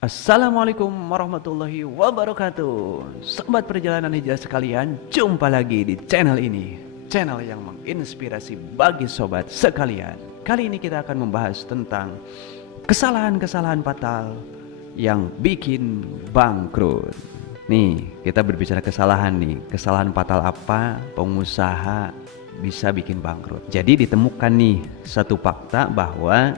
Assalamualaikum warahmatullahi wabarakatuh. Sahabat perjalanan hijrah sekalian, jumpa lagi di channel ini, channel yang menginspirasi bagi sobat sekalian. Kali ini kita akan membahas tentang kesalahan-kesalahan fatal yang bikin bangkrut. Nih, kita berbicara kesalahan nih. Kesalahan fatal apa pengusaha bisa bikin bangkrut? Jadi ditemukan nih satu fakta bahwa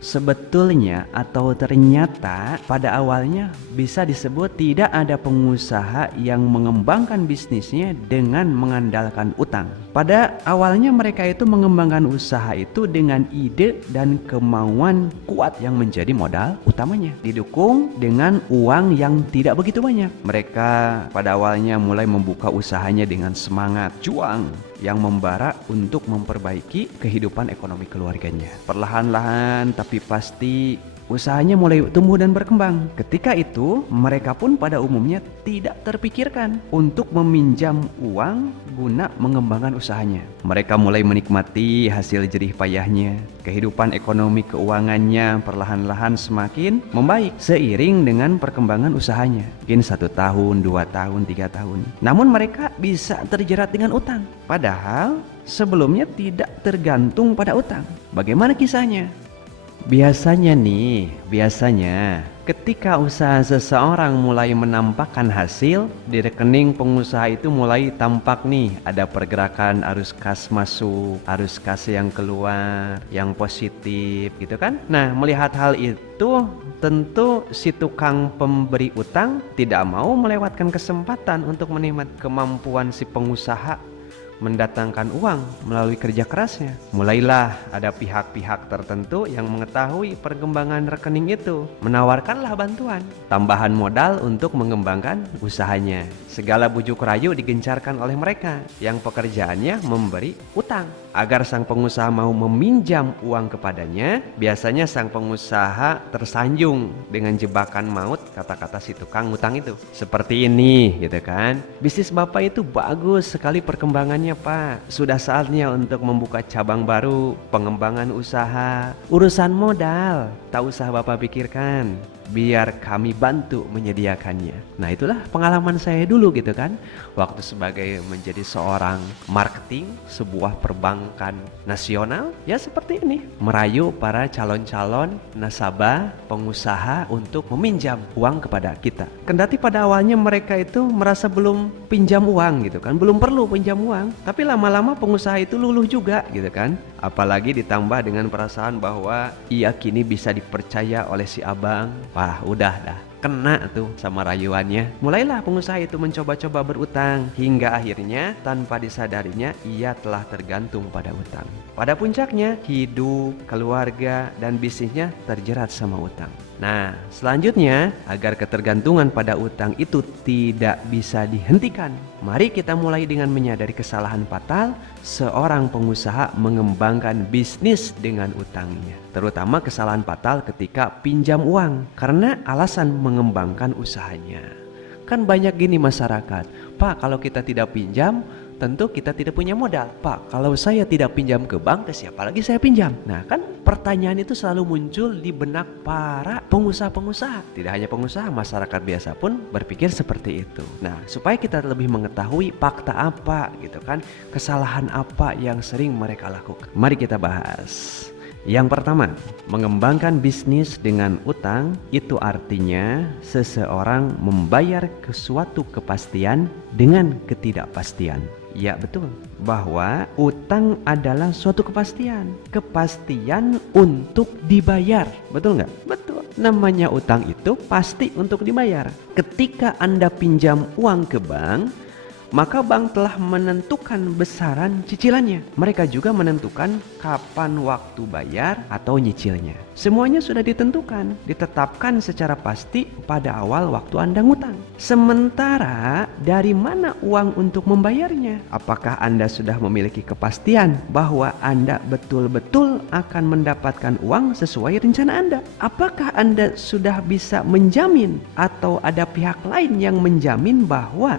sebetulnya atau ternyata pada awalnya bisa disebut tidak ada pengusaha yang mengembangkan bisnisnya dengan mengandalkan utang. Pada awalnya mereka itu mengembangkan usaha itu dengan ide dan kemauan kuat yang menjadi modal utamanya, didukung dengan uang yang tidak begitu banyak. Mereka pada awalnya mulai membuka usahanya dengan semangat juang yang membara untuk memperbaiki kehidupan ekonomi keluarganya. Perlahan-lahan tapi pasti usahanya mulai tumbuh dan berkembang. Ketika itu mereka pun pada umumnya tidak terpikirkan untuk meminjam uang guna mengembangkan usahanya. Mereka mulai menikmati hasil jerih payahnya. Kehidupan ekonomi keuangannya perlahan-lahan semakin membaik seiring dengan perkembangan usahanya. Mungkin 1 tahun, 2 tahun, 3 tahun. Namun mereka bisa terjerat dengan utang. Padahal sebelumnya tidak tergantung pada utang. Bagaimana kisahnya? Biasanya ketika usaha seseorang mulai menampakkan hasil, di rekening pengusaha itu mulai tampak nih ada pergerakan arus kas masuk, arus kas yang keluar, yang positif gitu kan. Nah, melihat hal itu tentu si tukang pemberi utang tidak mau melewatkan kesempatan untuk menikmati kemampuan si pengusaha mendatangkan uang melalui kerja kerasnya. Mulailah ada pihak-pihak tertentu yang mengetahui perkembangan rekening itu, menawarkanlah bantuan tambahan modal untuk mengembangkan usahanya. Segala bujuk rayu digencarkan oleh mereka yang pekerjaannya memberi utang. Agar sang pengusaha mau meminjam uang kepadanya, biasanya sang pengusaha tersanjung dengan jebakan maut kata-kata si tukang utang itu. Seperti ini gitu kan. Bisnis Bapak itu bagus sekali perkembangannya Pak. Sudah saatnya untuk membuka cabang baru, pengembangan usaha, urusan modal. Tak usah Bapak pikirkan, biar kami bantu menyediakannya. Nah, itulah pengalaman saya dulu gitu kan, waktu sebagai menjadi seorang marketing sebuah perbankan nasional. Ya seperti ini, merayu para calon-calon nasabah pengusaha untuk meminjam uang kepada kita. Kendati pada awalnya mereka itu merasa belum pinjam uang gitu kan, belum perlu pinjam uang, tapi lama-lama pengusaha itu luluh juga gitu kan. Apalagi ditambah dengan perasaan bahwa ia kini bisa dipercaya oleh si abang. Wah, udah dah kena tuh sama rayuannya. Mulailah pengusaha itu mencoba-coba berutang, hingga akhirnya tanpa disadarinya ia telah tergantung pada utang. Pada puncaknya hidup, keluarga, dan bisnisnya terjerat sama utang. Nah, selanjutnya agar ketergantungan pada utang itu tidak bisa dihentikan, mari kita mulai dengan menyadari kesalahan fatal seorang pengusaha mengembangkan bisnis dengan utangnya. Terutama kesalahan fatal ketika pinjam uang karena alasan mengembangkan usahanya. Kan banyak gini masyarakat, Pak, kalau kita tidak pinjam tentu kita tidak punya modal. Pak, kalau saya tidak pinjam ke bank, ke siapa lagi saya pinjam? Nah, kan pertanyaan itu selalu muncul di benak para pengusaha-pengusaha. Tidak hanya pengusaha, masyarakat biasa pun berpikir seperti itu. Nah, supaya kita lebih mengetahui fakta apa gitu kan, kesalahan apa yang sering mereka lakukan, mari kita bahas. Yang pertama, mengembangkan bisnis dengan utang itu artinya seseorang membayar ke suatu kepastian dengan ketidakpastian. Ya betul, bahwa utang adalah suatu kepastian. Kepastian untuk dibayar. Betul nggak? Betul. Namanya utang itu pasti untuk dibayar. Ketika Anda pinjam uang ke bank, maka bank telah menentukan besaran cicilannya. Mereka juga menentukan kapan waktu bayar atau nyicilnya. Semuanya sudah ditentukan, ditetapkan secara pasti pada awal waktu Anda ngutang. Sementara dari mana uang untuk membayarnya? Apakah Anda sudah memiliki kepastian bahwa Anda betul-betul akan mendapatkan uang sesuai rencana Anda? Apakah Anda sudah bisa menjamin atau ada pihak lain yang menjamin bahwa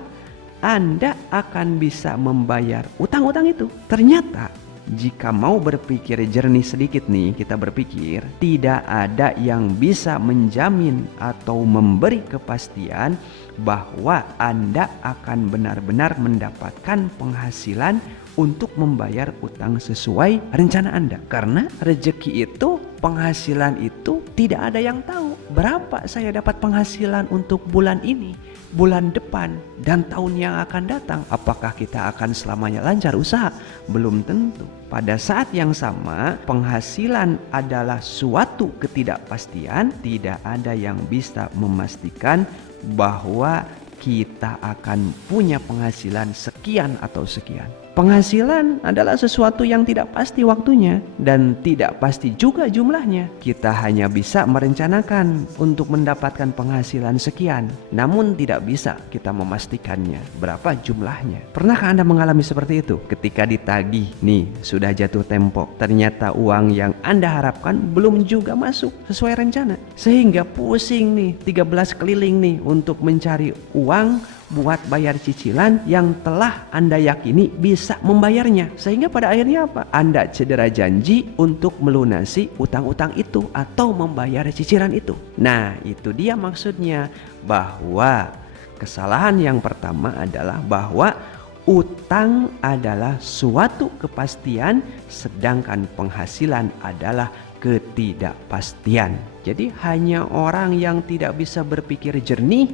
Anda akan bisa membayar utang-utang itu? Ternyata jika mau berpikir jernih sedikit nih, kita berpikir tidak ada yang bisa menjamin atau memberi kepastian bahwa Anda akan benar-benar mendapatkan penghasilan untuk membayar utang sesuai rencana Anda. Karena rezeki itu, penghasilan itu tidak ada yang tahu berapa saya dapat penghasilan untuk bulan ini, bulan depan, dan tahun yang akan datang. Apakah kita akan selamanya lancar usaha? Belum tentu. Pada saat yang sama, penghasilan adalah suatu ketidakpastian. Tidak ada yang bisa memastikan bahwa kita akan punya penghasilan sekian atau sekian. Penghasilan adalah sesuatu yang tidak pasti waktunya dan tidak pasti juga jumlahnya. Kita hanya bisa merencanakan untuk mendapatkan penghasilan sekian, namun tidak bisa kita memastikannya berapa jumlahnya. Pernahkah Anda mengalami seperti itu? Ketika ditagih nih, sudah jatuh tempo, ternyata uang yang Anda harapkan belum juga masuk sesuai rencana, sehingga pusing nih 13 keliling nih untuk mencari uang buat bayar cicilan yang telah Anda yakini bisa membayarnya. Sehingga pada akhirnya apa? Anda cedera janji untuk melunasi utang-utang itu atau membayar cicilan itu. Nah, itu dia maksudnya, bahwa kesalahan yang pertama adalah bahwa utang adalah suatu kepastian, sedangkan penghasilan adalah ketidakpastian. Jadi hanya orang yang tidak bisa berpikir jernih,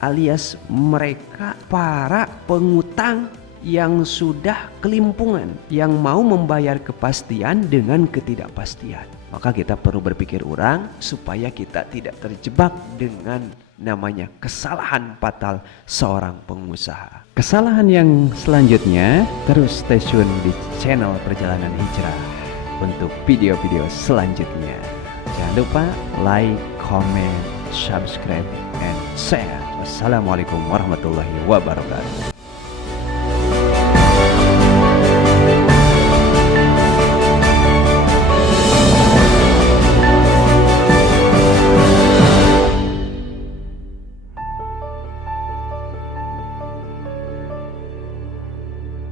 alias mereka para pengutang yang sudah kelimpungan, yang mau membayar kepastian dengan ketidakpastian. Maka kita perlu berpikir ulang supaya kita tidak terjebak dengan namanya kesalahan fatal seorang pengusaha. Kesalahan yang selanjutnya, terus stay tune di channel Perjalanan Hijrah untuk video-video selanjutnya. Jangan lupa like, comment, subscribe, and share. Wassalamualaikum warahmatullahi wabarakatuh.